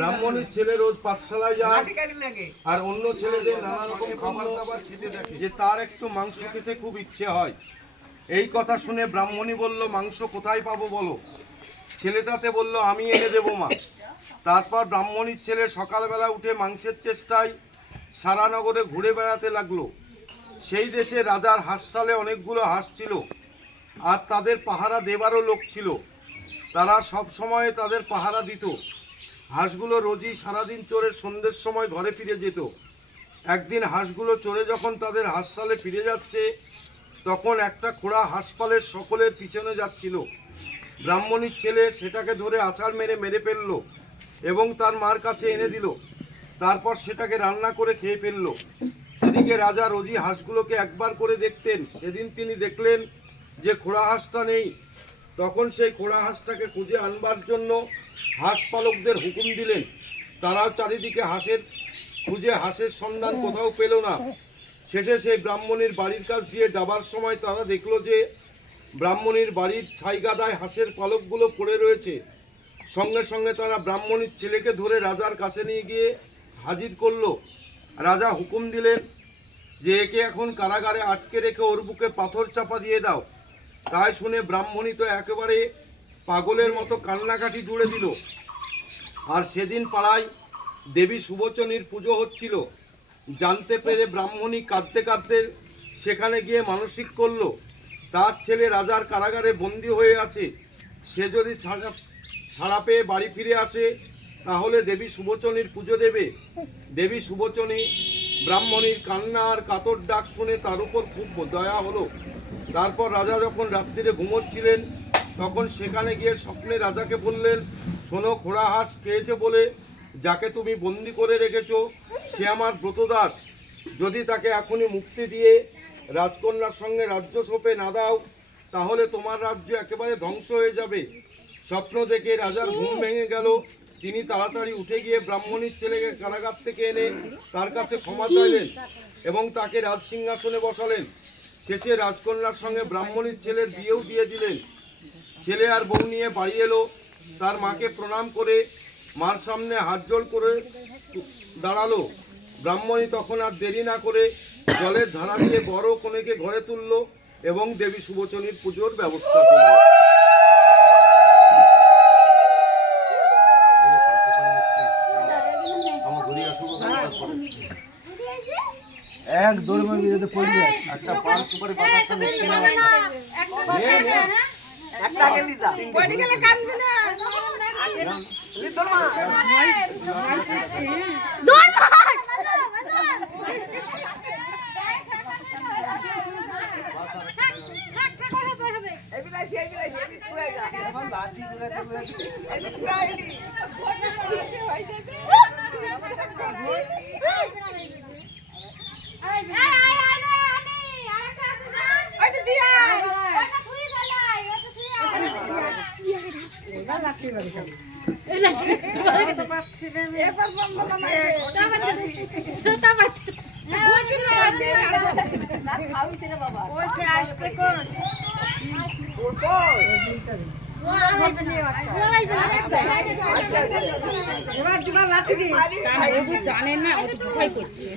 ব্রাহ্মণের ছেলে রোজ পাঠশালায় যায় আর অন্য ছেলেদের নানা রকম খাবার দাবার খেতে দেখে যে তার একটু মাংস খেতে খুব ইচ্ছে হয়। এই কথা শুনে ব্রাহ্মণী বলল, মাংস কোথায় পাবো বলো? ছেলেটাতে বলল, আমি এনে দেবো মা। তারপর ব্রাহ্মণীর ছেলে সকালবেলা উঠে মাংসের চেষ্টায় সারা নগরে ঘুরে বেড়াতে লাগলো। সেই দেশে রাজার হাঁসশালে অনেকগুলো হাঁস ছিল আর তাদের পাহারা দেবারও লোক ছিল। তারা সব সময় তাদের পাহারা দিত। হাঁসগুলো রোজই সারাদিন চড়ে সন্ধ্যের সময় ঘরে ফিরে যেত। একদিন হাঁসগুলো চড়ে যখন তাদের হাঁসশালে ফিরে যাচ্ছে, তখন একটা খোড়া হাঁসপালের সকলের পিছনে যাচ্ছিল। ব্রাহ্মণীর ছেলে সেটাকে ধরে আছাড় মেরে মেরে ফেললো এবং তার মার কাছে এনে দিল। তারপর সেটাকে রান্না করে খেয়ে ফেলল। এদিকে রাজা রোজই হাঁসগুলোকে একবার করে দেখতেন। সেদিন তিনি দেখলেন যে খোড়া হাঁসটা নেই। তখন সেই খোড়া হাঁসটাকে খুঁজে আনবার জন্য হাঁস পালকদের হুকুম দিলেন। তারাও চারিদিকে খুঁজে হাঁসের সন্ধান কোথাও পেল না। শেষে সেই ব্রাহ্মণীর বাড়ির কাছ দিয়ে যাবার সময় তারা দেখলো যে ব্রাহ্মণীর বাড়ির ছাইগাদায় হাঁসের পালকগুলো পড়ে রয়েছে। সঙ্গে সঙ্গে তারা ব্রাহ্মণীর ছেলেকে ধরে রাজার কাছে নিয়ে গিয়ে হাজির করলো। রাজা হুকুম দিলেন যে একে এখন কারাগারে আটকে রেখে ওর বুকে পাথর চাপা দিয়ে দাও। তাই শুনে ব্রাহ্মণী তো একেবারে পাগলের মতো কান্নাকাটি জুড়ে দিল। আর সেদিন পাড়ায় দেবী সুবচনীর পুজো হচ্ছিল। জানতে পেরে ব্রাহ্মণী কাঁদতে কাঁদতে সেখানে গিয়ে মানসিক করলো তার ছেলে রাজার কারাগারে বন্দী হয়ে আছে। সে যদি ছাড়া পেয়ে বাড়ি ফিরে আসে তাহলে দেবী সুবচনীর পুজো দেবে। দেবী সুবচনী ব্রাহ্মণীর কান্না আর কাতর ডাক শুনে তার উপর খুব দয়া হলো। তারপর রাজা যখন রাত্রিরে ঘুমোচ্ছিলেন তখন সেখানে গিয়ে স্বপ্নে রাজাকে বললেন, শোনো, খোড়া হাঁস খেয়েছে বলে যাকে তুমি বন্দি করে রেখেছো সে আমার ব্রতদাস। যদি তাকে এখনই মুক্তি দিয়ে রাজকন্যার সঙ্গে রাজ্য সঁপে না দাও তাহলে তোমার রাজ্য একেবারে ধ্বংস হয়ে যাবে। স্বপ্ন দেখে রাজার ঘুম ভেঙে গেল। তিনি তাড়াতাড়ি উঠে গিয়ে ব্রাহ্মণীর ছেলেকে কারাগার থেকে এনে তার কাছে ক্ষমা চাইলেন এবং তাকে রাজসিংহাসনে বসালেন। শেষে রাজকন্যার সঙ্গে ব্রাহ্মণীর ছেলের বিয়েও দিয়ে দিলেন। ছেলে আর বউ নিয়ে বাড়ি এলো। তার মাকে প্রণাম করে মার সামনে হাত জোড় করে দাঁড়ালো। ব্রাহ্মণী তখন আর দেরি না করে জলের ধারা দিয়ে বড় কনেকে ঘরে তুললো এবং দেবী সুবচনীর পুজোর ব্যবস্থা করল। এক দৌড় মারবি যাতে পড়ে যায়। একটা পান সুপারি বাতাসা মিষ্টি না একটা আগে লিজা বডি গেলে কানবি না লিজা মা দৌড় মার এবিলাই তুই যা এখন লাঠি ঘুরাতে এবিলাই হই যেতে জানে না ভয় করছে।